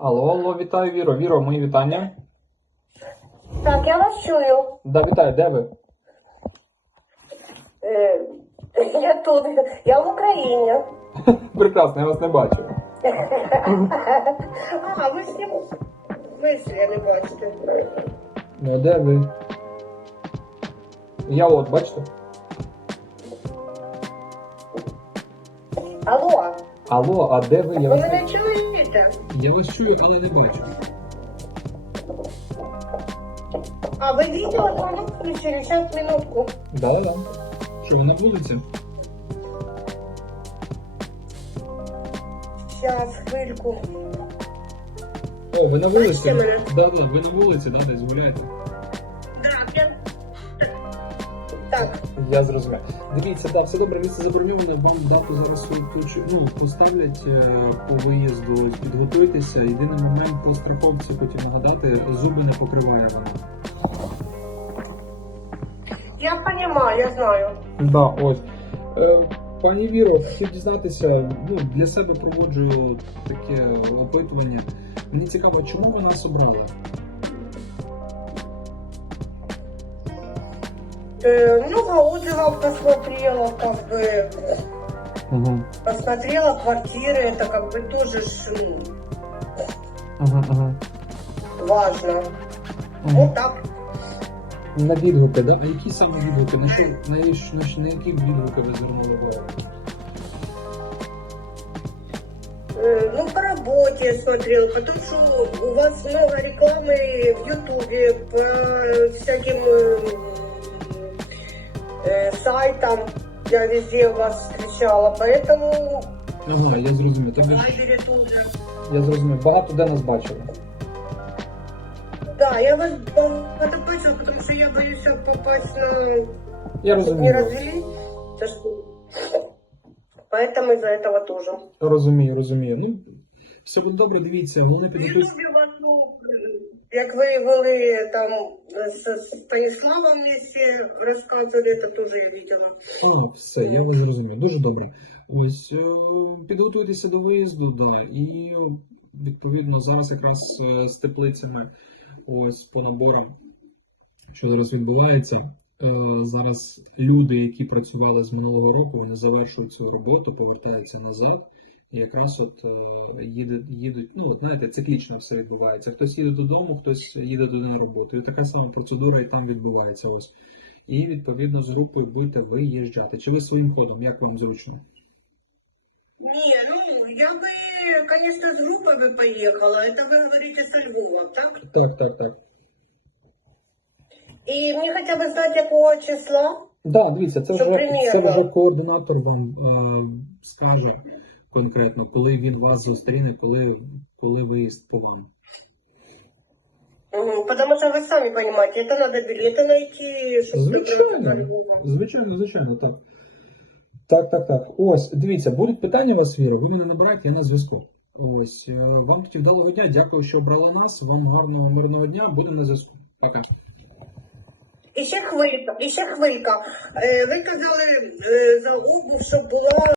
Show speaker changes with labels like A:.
A: Алло, алло, вітаю, Віро. Віро, мої вітання.
B: Так, я вас чую.
A: Да, вітаю, де ви?
B: Е, я тут, я в Україні.
A: Прекрасно, я вас не бачу.
B: А, ви всі вийшли, не бачите.
A: Ну, а де ви? Я от, бачите?
B: Алло,
A: Алло, а де ви? Я
B: ви
A: вас,
B: мене чуєте?
A: Я вас чую, але не бачу.
B: А, ви відео включили? Сейчас, минутку.
A: Да, да. Що, ви на вулиці?
B: Сейчас, хвильку.
A: О, ви на вулиці?
B: Бачите мене?
A: Да, да, ви на вулиці, да, десь гуляєте.
B: Так,
A: Я зрозумів. Дивіться, так, все добре, місце заброньоване, вам дату зараз точу, ну, поставлять е, по виїзду, підготуйтеся. Єдиний момент по страховці хотів нагадати, зуби не покриває вона.
B: я понимаю, я знаю.
A: Да, ось. Е, пані Віро, хотів дізнатися, ну, для себе проводжу таке опитування. Мені цікаво, чому ви нас обрали?
B: много отзывов посмотрела, как бы
A: Угу.
B: посмотрела квартиры, это как бы тоже ж, ну,
A: Ага, ага.
B: важно. Вот так.
A: На відгуки, да? А які саме відгуки? На що на, що- на, що- на які відгуки ви звернули увагу?
B: Э, Ну, по работе я смотрел, потом, что у вас много рекламы в Ютубе по всяким э, э, сайтам. Я везде вас встречала, поэтому
A: Ага, я зрозумів.
B: в
A: Тобі ж
B: Вайбере тоже.
A: я зрозумів. Багато де нас бачили.
B: Да, я вас это бачила, потому что я боюсь попасть на...
A: Я
B: Чтоб не
A: розумію.
B: развели. Это ж- Поэтому из-за этого тоже.
A: Розумію, розумію. Ну, все буде добре, дивіться, головне
B: В
A: підготуйтесь.
B: Ютубі вас, ну, як ви вели там з Станіславом вместе розказували, це теж я видела.
A: О, все, я вас зрозумів. Дуже добре. Ось е, підготуйтеся до виїзду, да, і відповідно зараз якраз е, з теплицями, ось по наборам, що зараз відбувається. е, Зараз люди, які працювали з минулого року, вони завершують цю роботу, повертаються назад. Якраз от е, їде, їдуть, ну от знаєте, циклічно все відбувається. Хтось їде додому, хтось їде туди на роботу. І така сама процедура і там відбувається. Ось. І відповідно з групою будете виїжджати. Чи ви своїм ходом, як вам зручно?
B: Ні, ну я би, звісно, з групою поїхала. Це ви говорите со Львова, так?
A: Так, так, так.
B: І мені хоча б знати, якого числа.
A: Да, дивіться, це вже це вже координатор вам е, скаже конкретно, коли він вас зустріне, коли, коли виїзд по вам.
B: Угу, потому що ви самі розумієте, це треба білети знайти, щоб
A: Звичайно, звичайно, звичайно, так. Так, так, так. Ось, дивіться, будуть питання у вас, Віра, ви мене набираєте, я на зв'язку. Ось, е, вам тоді вдалого дня, дякую, що обрали нас. Вам гарного мирного дня, будемо на зв'язку. Пока.
B: І ще хвилька, і ще хвилька. Е, ви казали е, за обув, щоб була